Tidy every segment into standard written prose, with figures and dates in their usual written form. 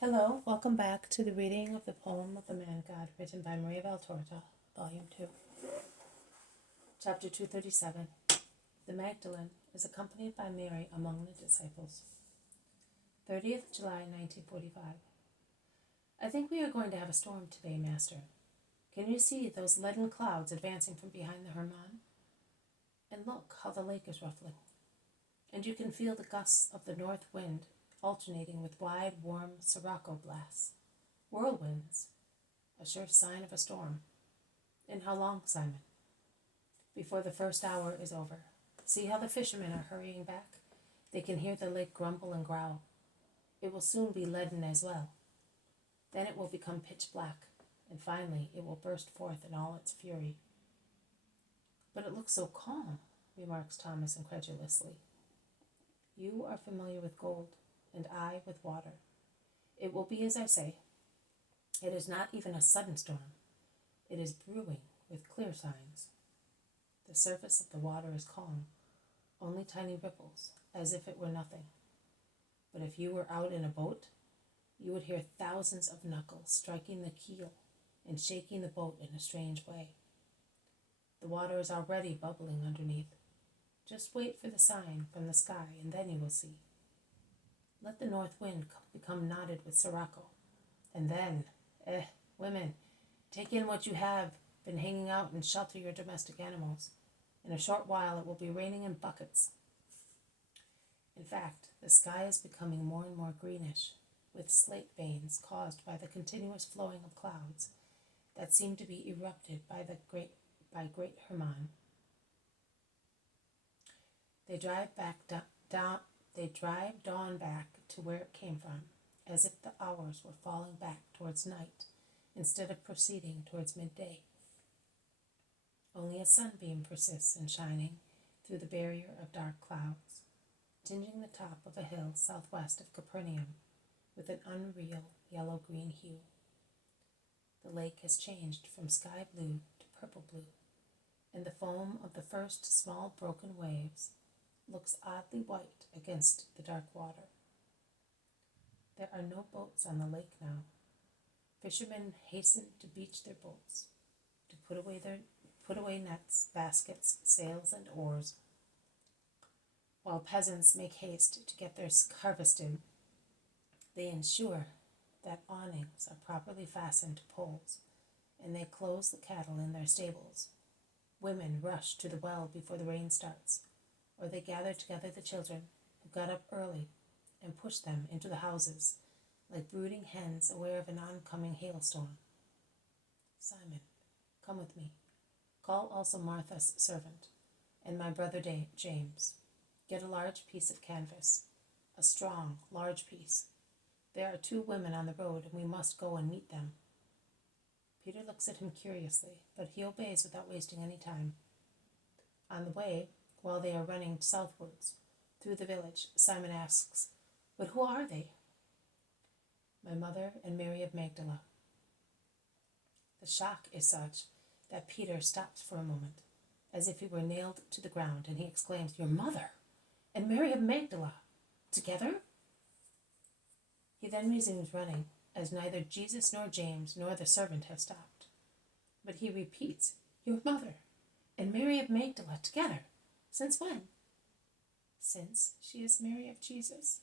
Hello, welcome back to the reading of the poem of the Man God, written by Maria Valtorta, Volume 2. Chapter 237. The Magdalene is accompanied by Mary among the disciples. 30th July 1945. I think we are going to have a storm today, Master. Can you see those leaden clouds advancing from behind the Herman? And look how the lake is ruffling. And you can feel the gusts of the north wind alternating with wide, warm sirocco blasts. Whirlwinds, a sure sign of a storm. And how long, Simon? Before the first hour is over. See how the fishermen are hurrying back? They can hear the lake grumble and growl. It will soon be leaden as well. Then it will become pitch black, and finally it will burst forth in all its fury. But it looks so calm, remarks Thomas incredulously. You are familiar with gold, and I with water. It will be as I say. It is not even a sudden storm. It is brewing with clear signs. The surface of the water is calm, only tiny ripples, as if it were nothing. But if you were out in a boat, you would hear thousands of knuckles striking the keel and shaking the boat in a strange way. The water is already bubbling underneath. Just wait for the sign from the sky, and then you will see. Let the north wind become knotted with sirocco, and then, women, take in what you have been hanging out and shelter your domestic animals. In a short while it will be raining in buckets. In fact, the sky is becoming more and more greenish, with slate veins caused by the continuous flowing of clouds that seem to be erupted by great Herman. They drive dawn back to where it came from, as if the hours were falling back towards night instead of proceeding towards midday. Only a sunbeam persists in shining through the barrier of dark clouds, tinging the top of a hill southwest of Capernaum with an unreal yellow-green hue. The lake has changed from sky blue to purple blue, and the foam of the first small broken waves looks oddly white against the dark water. There are no boats on the lake now. Fishermen hasten to beach their boats, to put away nets, baskets, sails, and oars, while peasants make haste to get their harvest in. They ensure that awnings are properly fastened to poles, and they close the cattle in their stables. Women rush to the well before the rain starts, or they gather together the children who got up early and push them into the houses like brooding hens aware of an oncoming hailstorm. Simon, come with me. Call also Martha's servant and my brother James. Get a large piece of canvas, a strong, large piece. There are 2 women on the road, and we must go and meet them. Peter looks at him curiously, but he obeys without wasting any time. On the way, while they are running southwards through the village, Simon asks, "But who are they?" "My mother and Mary of Magdala." The shock is such that Peter stops for a moment, as if he were nailed to the ground, and he exclaims, "Your mother and Mary of Magdala together?" He then resumes running, as neither Jesus nor James nor the servant have stopped. But he repeats, "Your mother and Mary of Magdala together? Since when?" "Since she is Mary of Jesus."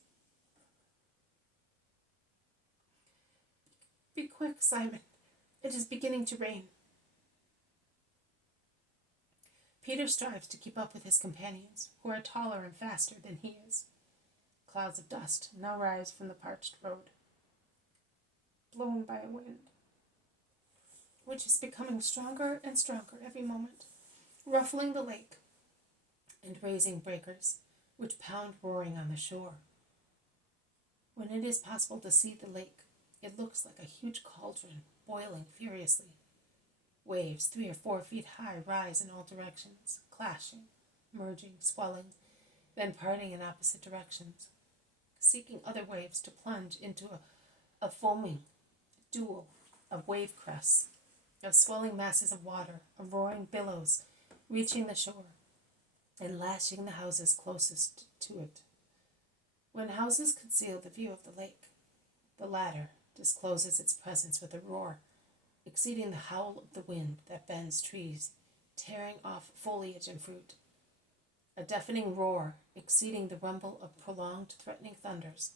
"Be quick, Simon. It is beginning to rain." Peter strives to keep up with his companions, who are taller and faster than he is. Clouds of dust now rise from the parched road, blown by a wind, which is becoming stronger and stronger every moment, ruffling the lake and raising breakers, which pound roaring on the shore. When it is possible to see the lake, it looks like a huge cauldron boiling furiously. Waves 3 or 4 feet high rise in all directions, clashing, merging, swelling, then parting in opposite directions, seeking other waves to plunge into a foaming duel of wave crests, of swelling masses of water, of roaring billows reaching the shore and lashing the houses closest to it. When houses conceal the view of the latter discloses its presence with a roar, exceeding the howl of the wind that bends trees, tearing off foliage and fruit. A deafening roar exceeding the rumble of prolonged threatening thunders,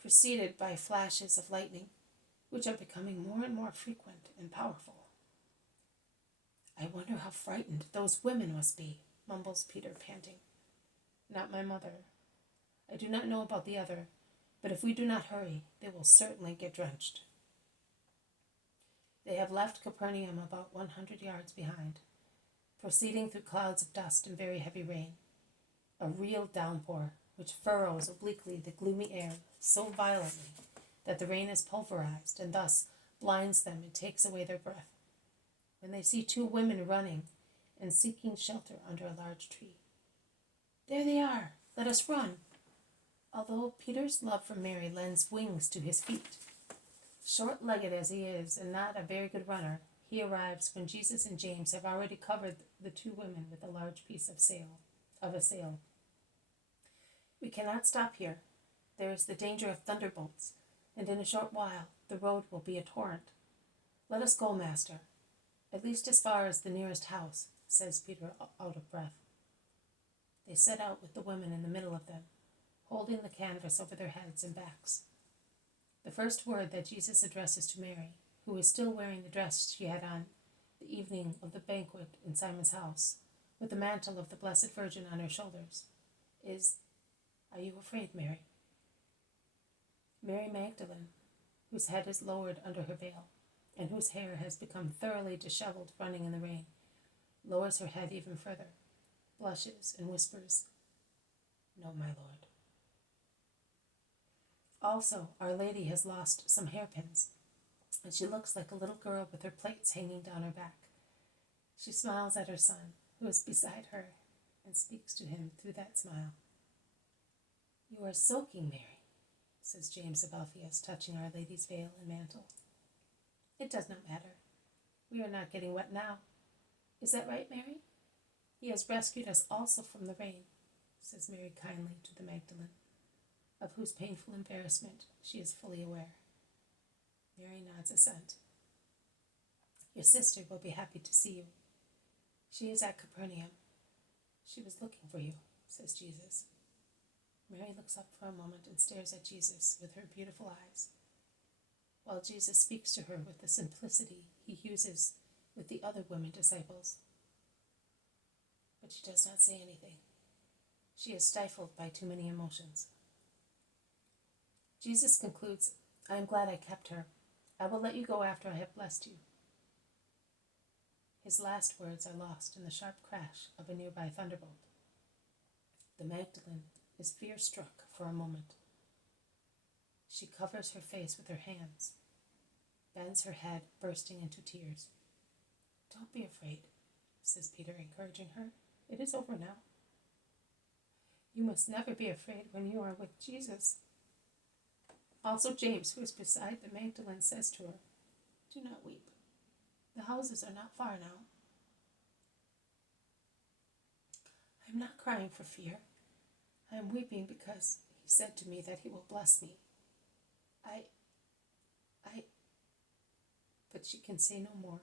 preceded by flashes of lightning, which are becoming more and more frequent and powerful. "I wonder how frightened those women must be," mumbles Peter, panting. "Not my mother. I do not know about the other, but if we do not hurry, they will certainly get drenched." They have left Capernaum about 100 yards behind, proceeding through clouds of dust and very heavy rain, a real downpour which furrows obliquely the gloomy air so violently that the rain is pulverized and thus blinds them and takes away their breath, when they see two women running and seeking shelter under a large tree. "There they are! Let us run!" Although Peter's love for Mary lends wings to his feet, short-legged as he is and not a very good runner, he arrives when Jesus and James have already covered the two women with a large piece of a sail. "We cannot stop here. There is the danger of thunderbolts, and in a short while the road will be a torrent. Let us go, Master, at least as far as the nearest house," says Peter, out of breath. They set out with the women in the middle of them, holding the canvas over their heads and backs. The first word that Jesus addresses to Mary, who is still wearing the dress she had on the evening of the banquet in Simon's house, with the mantle of the Blessed Virgin on her shoulders, is, "Are you afraid, Mary?" Mary Magdalene, whose head is lowered under her veil, and whose hair has become thoroughly disheveled running in the rain, lowers her head even further, blushes, and whispers, "No, my Lord." Also, Our Lady has lost some hairpins, and she looks like a little girl with her plaits hanging down her back. She smiles at her son, who is beside her, and speaks to him through that smile. "You are soaking, Mary," says James of Alphaeus, touching Our Lady's veil and mantle. "It does not matter. We are not getting wet now. Is that right, Mary? He has rescued us also from the rain," says Mary kindly to the Magdalene, of whose painful embarrassment she is fully aware. Mary nods assent. "Your sister will be happy to see you. She is at Capernaum. She was looking for you," says Jesus. Mary looks up for a moment and stares at Jesus with her beautiful eyes, while Jesus speaks to her with the simplicity he uses with the other women disciples. But she does not say anything. She is stifled by too many emotions. Jesus concludes, "I am glad I kept her. I will let you go after I have blessed you." His last words are lost in the sharp crash of a nearby thunderbolt. The Magdalene is fear-struck for a moment. She covers her face with her hands, bends her head, bursting into tears. "Don't be afraid," says Peter, encouraging her. "It is over now." "You must never be afraid when you are with Jesus." Also James, who is beside the Magdalene, says to her, "Do not weep. The houses are not far now." "I am not crying for fear. I am weeping because he said to me that he will bless me. I... But she can say no more.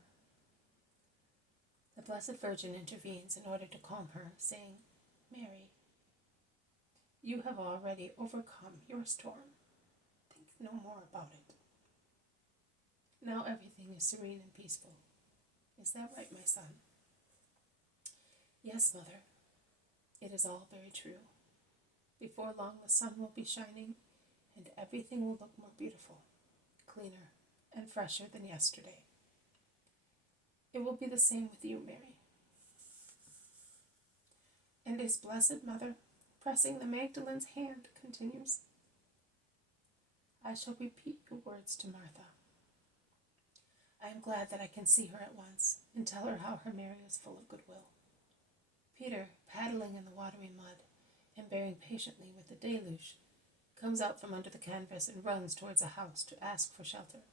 The Blessed Virgin intervenes in order to calm her, saying, "Mary, you have already overcome your storm. Think no more about it. Now everything is serene and peaceful. Is that right, my son?" "Yes, Mother. It is all very true. Before long the sun will be shining, and everything will look more beautiful, cleaner, and fresher than yesterday. It will be the same with you, Mary." And his Blessed Mother, pressing the Magdalene's hand, continues, "I shall repeat your words to Martha. I am glad that I can see her at once and tell her how her Mary is full of goodwill." Peter, paddling in the watery mud and bearing patiently with the deluge, comes out from under the canvas and runs towards a house to ask for shelter.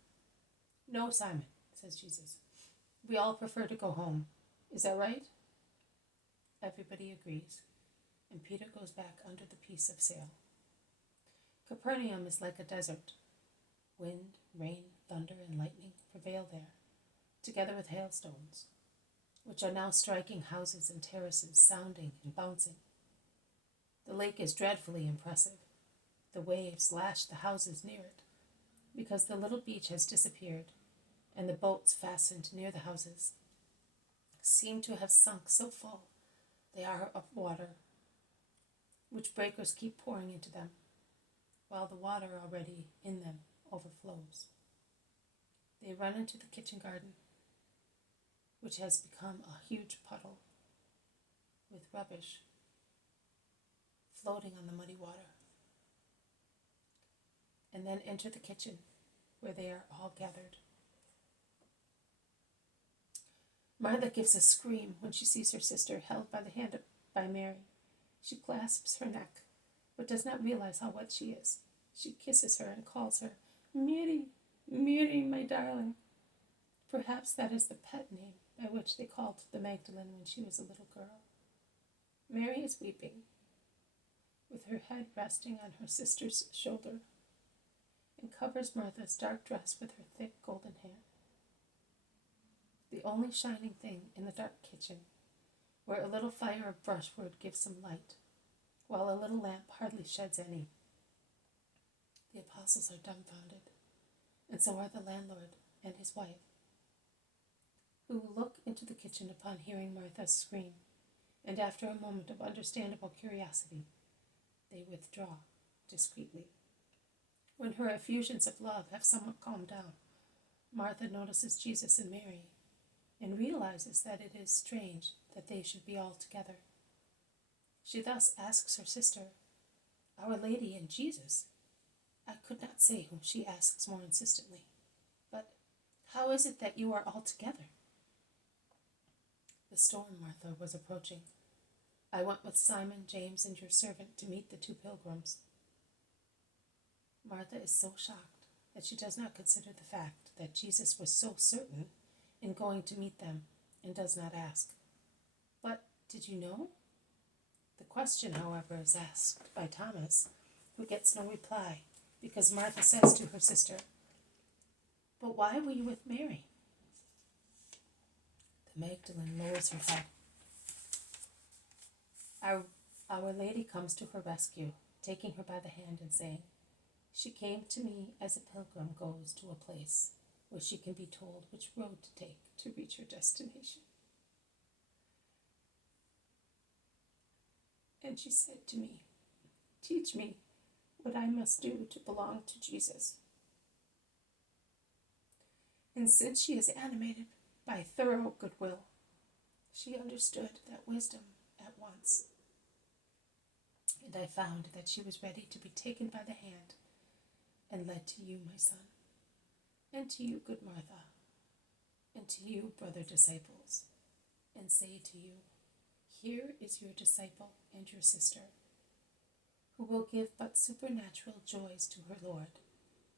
"No, Simon," says Jesus. "We all prefer to go home. Is that right?" Everybody agrees, and Peter goes back under the piece of sail. Capernaum is like a desert. Wind, rain, thunder, and lightning prevail there, together with hailstones, which are now striking houses and terraces, sounding and bouncing. The lake is dreadfully impressive. The waves lash the houses near it, because the little beach has disappeared, and the boats fastened near the houses seem to have sunk so full they are of water, which breakers keep pouring into them, while the water already in them overflows. They run into the kitchen garden, which has become a huge puddle, with rubbish floating on the muddy water, and then enter the kitchen, where they are all gathered. Martha gives a scream when she sees her sister held by the hand by Mary. She clasps her neck, but does not realize how wet she is. She kisses her and calls her, "Mary, Mary, my darling." Perhaps that is the pet name by which they called the Magdalene when she was a little girl. Mary is weeping, with her head resting on her sister's shoulder, and covers Martha's dark dress with her thick golden hair. The only shining thing in the dark kitchen, where a little fire of brushwood gives some light, while a little lamp hardly sheds any. The apostles are dumbfounded, and so are the landlord and his wife, who look into the kitchen upon hearing Martha's scream, and after a moment of understandable curiosity, they withdraw discreetly. When her effusions of love have somewhat calmed down, Martha notices Jesus and Mary, and realizes that it is strange that they should be all together. She thus asks her sister, "Our Lady and Jesus?" I could not say whom she asks more insistently, but how is it that you are all together? The storm, Martha, was approaching. I went with Simon, James, and your servant to meet the 2 pilgrims. Martha is so shocked that she does not consider the fact that Jesus was so certain in going to meet them, and does not ask, "But did you know?" The question, however, is asked by Thomas, who gets no reply, because Martha says to her sister, "But why were you with Mary?" The Magdalene lowers her head. Our Lady comes to her rescue, taking her by the hand and saying, "She came to me as a pilgrim goes to a place where she can be told which road to take to reach her destination. And she said to me, 'Teach me what I must do to belong to Jesus.' And since she is animated by thorough goodwill, she understood that wisdom at once. And I found that she was ready to be taken by the hand and led to you, my son, and to you, good Martha, and to you, brother disciples, and say to you, here is your disciple and your sister, who will give but supernatural joys to her Lord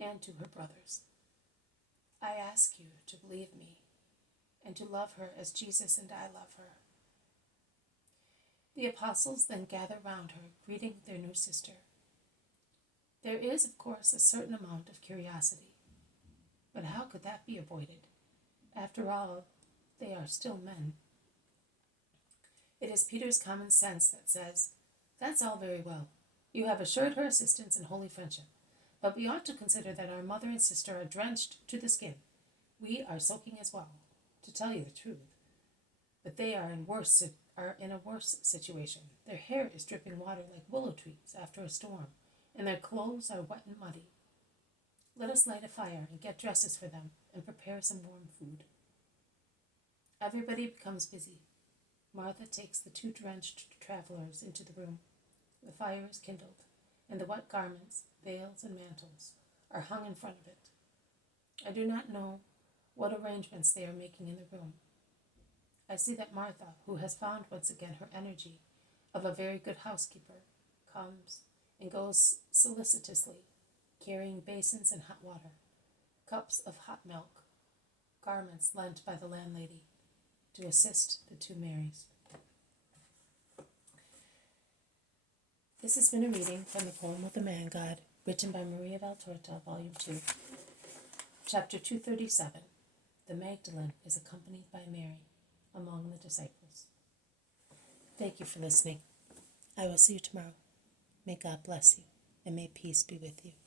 and to her brothers. I ask you to believe me and to love her as Jesus and I love her." The apostles then gather round her, greeting their new sister. There is, of course, a certain amount of curiosity, but how could that be avoided? After all, they are still men. It is Peter's common sense that says, "That's all very well. You have assured her assistance and holy friendship, but we ought to consider that our mother and sister are drenched to the skin. We are soaking as well, to tell you the truth. But they are in a worse situation. Their hair is dripping water like willow trees after a storm, and their clothes are wet and muddy. Let us light a fire and get dresses for them and prepare some warm food." Everybody becomes busy. Martha takes the 2 drenched travelers into the room. The fire is kindled, and the wet garments, veils, and mantles are hung in front of it. I do not know what arrangements they are making in the room. I see that Martha, who has found once again her energy of a very good housekeeper, comes and goes solicitously, carrying basins and hot water, cups of hot milk, garments lent by the landlady, to assist the 2 Marys. This has been a reading from the poem of the Man God, written by Maria Valtorta, Volume 2. Chapter 237. The Magdalene is accompanied by Mary among the disciples. Thank you for listening. I will see you tomorrow. May God bless you, and may peace be with you.